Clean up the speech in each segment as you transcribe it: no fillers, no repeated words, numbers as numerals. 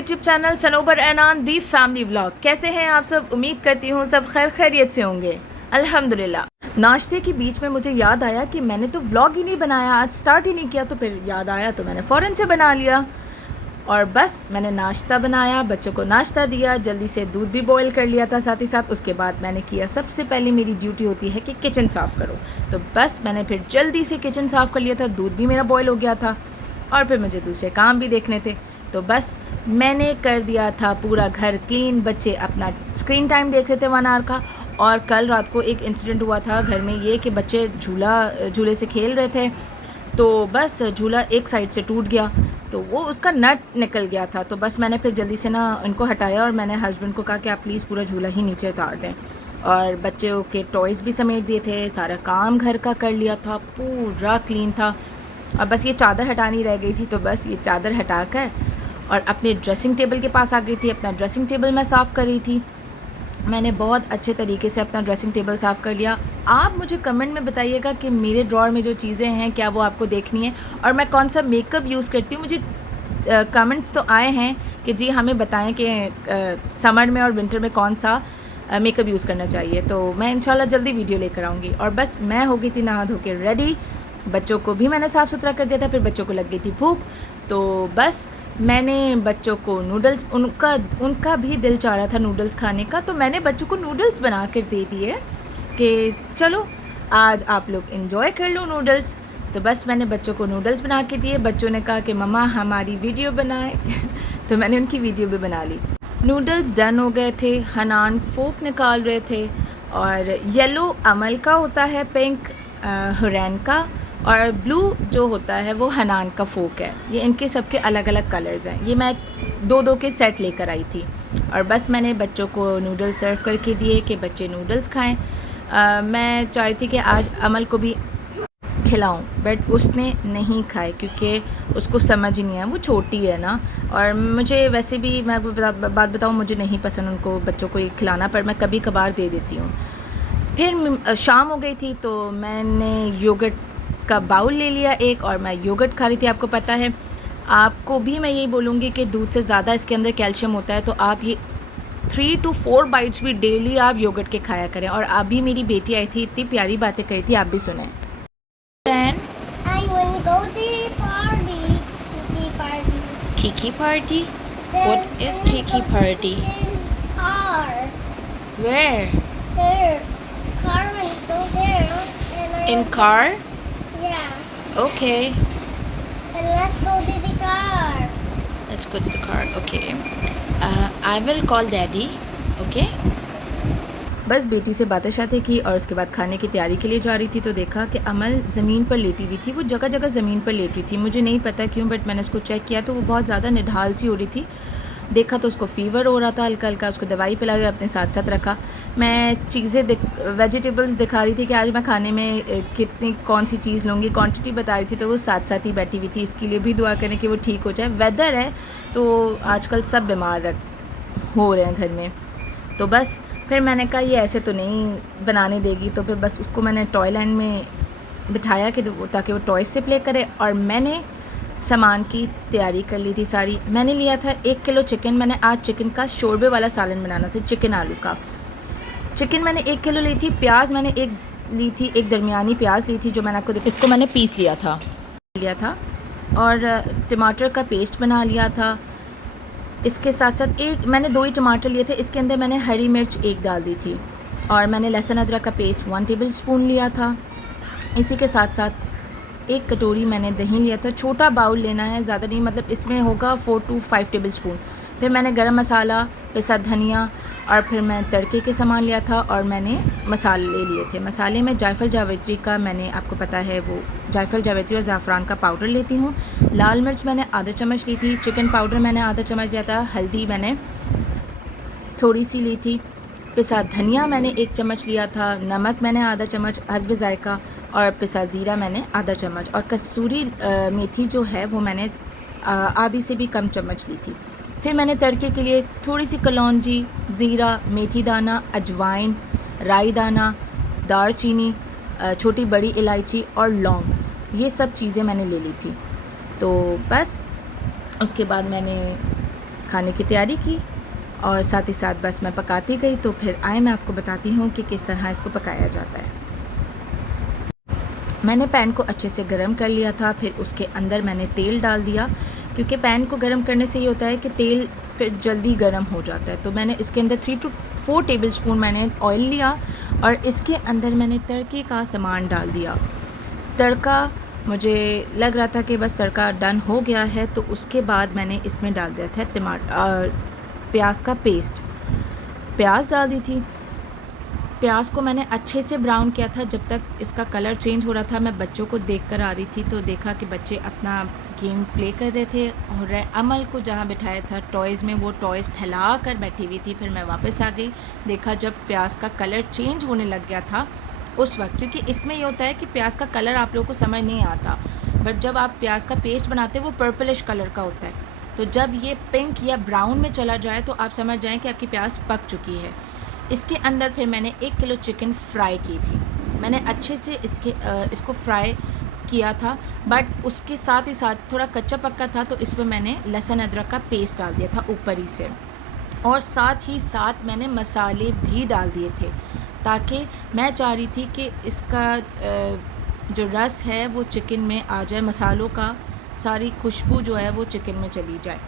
YouTube channel Sanobar एनान दी family vlog. कैसे हैं आप सब? उम्मीद करती हूँ सब खैरियत से होंगे। अल्हम्दुलिल्लाह। नाश्ते के बीच में मुझे याद आया कि मैंने तो व्लॉग ही नहीं बनाया, आज स्टार्ट ही नहीं किया। तो फिर याद आया तो मैंने फ़ौरन से बना लिया और बस मैंने नाश्ता बनाया, बच्चों को नाश्ता दिया, जल्दी से दूध भी बॉईल कर लिया था साथ ही साथ। उसके बाद मैंने किया, सबसे पहले मेरी ड्यूटी होती है कि किचन साफ़ करो, तो बस मैंने फिर जल्दी से किचन साफ़ कर लिया था। दूध भी मेरा बॉईल हो गया था और फिर मुझे दूसरे काम भी देखने थे, तो बस मैंने कर दिया था पूरा घर क्लीन। बच्चे अपना स्क्रीन टाइम देख रहे थे 1 आवर का। और कल रात को एक इंसिडेंट हुआ था घर में, ये कि बच्चे झूले से खेल रहे थे, तो बस झूला एक साइड से टूट गया, तो वो उसका नट निकल गया था। तो बस मैंने फिर जल्दी से ना उनको हटाया और मैंने हस्बैंड को कहा कि आप प्लीज़ पूरा झूला ही नीचे उतार दें। और बच्चों के टॉयज़ भी समेट दिए थे, सारा काम घर का कर लिया था, पूरा क्लीन था। और बस ये चादर हटानी रह गई थी, तो बस ये चादर हटा कर और अपने ड्रेसिंग टेबल के पास आ गई थी। अपना ड्रेसिंग टेबल मैं साफ़ कर रही थी। मैंने बहुत अच्छे तरीके से अपना ड्रेसिंग टेबल साफ़ कर लिया। आप मुझे कमेंट में बताइएगा कि मेरे ड्रॉअर में जो चीज़ें हैं क्या वो आपको देखनी है और मैं कौन सा मेकअप यूज़ करती हूँ। मुझे कमेंट्स तो आए हैं कि जी हमें बताएं कि समर में और विंटर में कौन सा मेकअप यूज़ करना चाहिए, तो मैं इंशाल्लाह जल्दी वीडियो लेकर आऊँगी। और बस मैं हो गई थी नहा धो के रेडी, बच्चों को भी मैंने साफ़ सुथरा कर दिया था। फिर बच्चों को लग गई थी भूख, तो बस मैंने बच्चों को नूडल्स, उनका भी दिल चाह रहा था नूडल्स खाने का, तो मैंने बच्चों को नूडल्स बना कर दे दिए कि चलो आज आप लोग एंजॉय कर लो नूडल्स। तो बस मैंने बच्चों को नूडल्स बना के दिए। बच्चों ने कहा कि मम्मा हमारी वीडियो बनाए तो मैंने उनकी वीडियो भी बना ली। नूडल्स डन हो गए थे, हनान फोक निकाल रहे थे और येलो अमल का होता है, पिंक हुरैन का, और ब्लू जो होता है वो हनान का फ़ोक है। ये इनके सबके अलग अलग कलर्स हैं। ये मैं 2-2 के सेट लेकर आई थी और बस मैंने बच्चों को नूडल्स सर्व करके दिए कि बच्चे नूडल्स खाएं। मैं चाह रही थी कि आज अमल को भी खिलाऊं, बट उसने नहीं खाए क्योंकि उसको समझ ही नहीं है, वो छोटी है ना। और मुझे वैसे भी, मैं बात बताऊं, मुझे नहीं पसंद उनको बच्चों को ये खिलाना, पर मैं कभी कभार दे देती हूँ। फिर शाम हो गई थी तो मैंने योगर्ट का बाउल ले लिया एक, और मैं योगर्ट खा रही थी। आपको पता है, आपको भी मैं यही बोलूँगी कि दूध से ज़्यादा इसके अंदर कैल्शियम होता है, तो आप ये 3 to 4 बाइट्स भी डेली आप योगर्ट के खाया करें। और अभी मेरी बेटी आई थी, इतनी प्यारी बातें करी थी, आप भी सुने। I want to go to the party. Kiki party. Kiki party? Then What is we Kiki go to party? the car. Where? There. The car will go there. And I In car? Yeah. Okay. And let's go to the car. Let's go to the car. Okay. I will call daddy. Okay. बस बेटी से बातें शातें की और उसके बाद खाने की तैयारी के लिए जा रही थी, तो देखा कि अमल ज़मीन पर लेटी हुई थी। वो जगह जगह ज़मीन पर लेट रही थी, मुझे नहीं पता क्यों, बट मैंने उसको चेक किया तो वो बहुत ज़्यादा निढाल सी हो रही थी। देखा तो उसको फ़ीवर हो रहा था हल्का हल्का, उसको दवाई पिलाई, अपने साथ साथ रखा। मैं चीज़ें वेजिटेबल्स दिखा रही थी कि आज मैं खाने में कितनी कौन सी चीज़ लूँगी, क्वांटिटी बता रही थी, तो वो साथ साथ ही बैठी हुई थी। इसके लिए भी दुआ करें कि वो ठीक हो जाए। वेदर है तो आजकल सब बीमार हो रहे हैं घर में, तो बस फिर मैंने कहा ये ऐसे तो नहीं बनाने देगी, तो फिर बस उसको मैंने टॉय लैंड में बिठाया कि ताकि वो टॉय से प्ले करे। और मैंने सामान की तैयारी कर ली थी सारी। मैंने लिया था 1 किलो चिकन। मैंने आज चिकन का शोरबे वाला सालन बनाना था, चिकन आलू का। चिकन मैंने 1 किलो ली थी। प्याज मैंने एक दरमियानी प्याज ली थी, जो मैंने आपको इसको मैंने पीस लिया था और टमाटर का पेस्ट बना लिया था। इसके साथ साथ मैंने 2 ही टमाटर लिए थे, इसके अंदर मैंने हरी मिर्च 1 डाल दी थी और मैंने लहसुन अदरक का पेस्ट 1 टेबल स्पून लिया था। इसी के साथ साथ 1 कटोरी मैंने दही लिया था। छोटा बाउल लेना है, ज़्यादा नहीं, मतलब इसमें होगा 4 to 5 टेबल स्पून। फिर मैंने गरम मसाला, पिसा धनिया, और फिर मैं तड़के के सामान लिया था और मैंने मसाले लिए थे। मसाले में जायफल जावित्री का, मैंने आपको पता है वो जायफल जावित्री और ज़ाफ़रान का पाउडर लेती हूँ। लाल मिर्च मैंने आधा चम्मच ली थी। चिकन पाउडर मैंने आधा चम्मच लिया था। हल्दी मैंने थोड़ी सी ली थी। पिसा धनिया मैंने 1 चम्मच लिया था। नमक मैंने आधा चम्मच हस्ब ज़ायक़ा, और पिसा ज़ीरा मैंने आधा चम्मच, और कसूरी मेथी जो है वो मैंने आधी से भी कम चम्मच ली थी। फिर मैंने तड़के के लिए थोड़ी सी कलौंजी, ज़ीरा, मेथी दाना, अजवाइन, राई दाना, दालचीनी, छोटी बड़ी इलायची और लौंग, ये सब चीज़ें मैंने ले ली थी। तो बस उसके बाद मैंने खाने की तैयारी की और साथ ही साथ बस मैं पकाती गई। तो फिर आए मैं आपको बताती हूँ कि किस तरह इसको पकाया जाता है। मैंने पैन को अच्छे से गर्म कर लिया था, फिर उसके अंदर मैंने तेल डाल दिया, क्योंकि पैन को गर्म करने से ये होता है कि तेल फिर जल्दी गर्म हो जाता है। तो मैंने इसके अंदर 3 to 4 टेबलस्पून मैंने ऑयल लिया और इसके अंदर मैंने तड़के का सामान डाल दिया। तड़का मुझे लग रहा था कि बस तड़का डन हो गया है, तो उसके बाद मैंने इसमें डाल दिया था प्याज का पेस्ट। प्याज डाल दी थी। प्याज को मैंने अच्छे से ब्राउन किया था। जब तक इसका कलर चेंज हो रहा था मैं बच्चों को देख कर आ रही थी, तो देखा कि बच्चे अपना गेम प्ले कर रहे थे और अमल को जहाँ बिठाया था टॉयज़ में, वो टॉयज़ फैला कर बैठी हुई थी। फिर मैं वापस आ गई, देखा जब प्याज का कलर चेंज होने लग गया था उस वक्त, क्योंकि इसमें ये होता है कि प्याज का कलर आप लोगों को समझ नहीं आता, बट जब आप प्याज का पेस्ट बनाते हैं वो पर्पलिश कलर का होता है। तो जब ये पिंक या ब्राउन में चला जाए तो आप समझ जाएँ कि आपकी प्याज पक चुकी है। इसके अंदर फिर मैंने 1 किलो चिकन फ्राई की थी। मैंने अच्छे से इसको फ्राई किया था, बट उसके साथ ही साथ थोड़ा कच्चा पक्का था, तो इसमें मैंने लहसुन अदरक का पेस्ट डाल दिया था ऊपर ही से, और साथ ही साथ मैंने मसाले भी डाल दिए थे, ताकि मैं चाह रही थी कि इसका जो रस है वो चिकन में आ जाए, मसालों का सारी खुशबू जो है वो चिकन में चली जाए।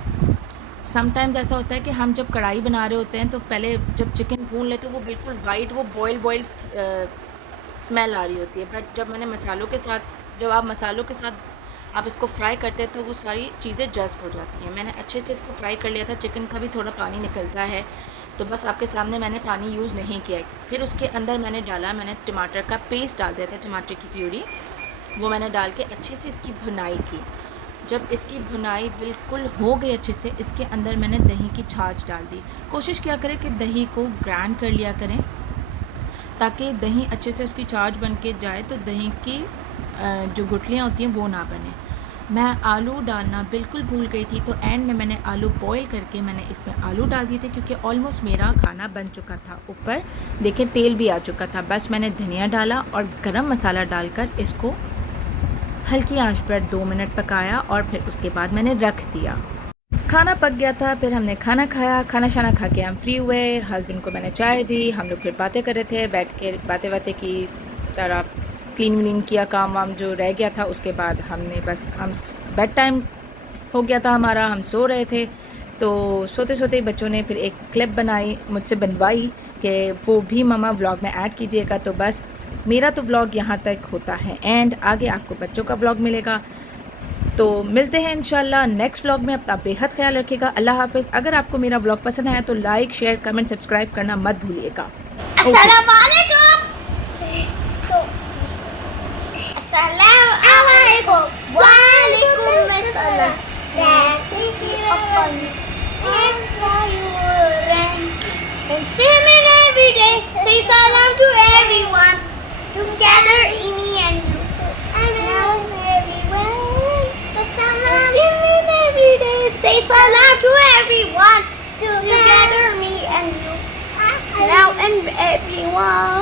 समटाइम्स ऐसा होता है कि हम जब कढ़ाई बना रहे होते हैं तो पहले जब चिकन भून लेते हैं वो बिल्कुल वाइट, वो बॉयल स्मेल आ रही होती है, बट जब आप मसालों के साथ आप इसको फ्राई करते हैं तो वो सारी चीज़ें जज्ब हो जाती हैं। मैंने अच्छे से इसको फ्राई कर लिया था। चिकन का भी थोड़ा पानी निकलता है, तो बस आपके सामने मैंने पानी यूज़ नहीं किया। फिर उसके अंदर मैंने टमाटर का पेस्ट डाल दिया था, टमाटर की प्यूरी, वो मैंने डाल के अच्छे से इसकी भुनाई की। जब इसकी भुनाई बिल्कुल हो गई अच्छे से, इसके अंदर मैंने दही की छाछ डाल दी। कोशिश किया करें कि दही को ग्राइंड कर लिया करें, ताकि दही अच्छे से उसकी छाछ बन के जाए, तो दही की जो गुठलियाँ होती हैं वो ना बने। मैं आलू डालना बिल्कुल भूल गई थी, तो एंड में मैंने आलू बॉईल करके मैंने इसमें आलू डाल दिए थे, क्योंकि ऑलमोस्ट मेरा खाना बन चुका था। ऊपर देखें तेल भी आ चुका था। बस मैंने धनिया डाला और गरम मसाला डालकर इसको हल्की आंच पर 2 मिनट पकाया और फिर उसके बाद मैंने रख दिया। खाना पक गया था, फिर हमने खाना खाया। खाना शाना खा के हम फ्री हुए। हस्बैंड को मैंने चाय दी, हम लोग फिर बातें कर रहे थे, बैठ के बातें की, सारा क्लीन किया, काम वाम जो रह गया था। उसके बाद हम बेड टाइम हो गया था हमारा, हम सो रहे थे। तो सोते सोते बच्चों ने फिर एक क्लिप मुझसे बनवाई कि वो भी मम्मा व्लॉग में ऐड कीजिएगा। तो बस मेरा तो व्लॉग यहाँ तक होता है एंड आगे आपको बच्चों का व्लॉग मिलेगा। तो मिलते हैं इंशाल्लाह नेक्स्ट व्लॉग में। अपना बेहद ख्याल रखिएगा। अल्लाह हाफ़िज़। अगर आपको मेरा व्लॉग पसंद आया तो लाइक, शेयर, कमेंट, सब्सक्राइब करना मत भूलिएगा। Every day, say salam to everyone. Together, me and you. Every day, say salam to everyone. Together, me and you. Now and everyone.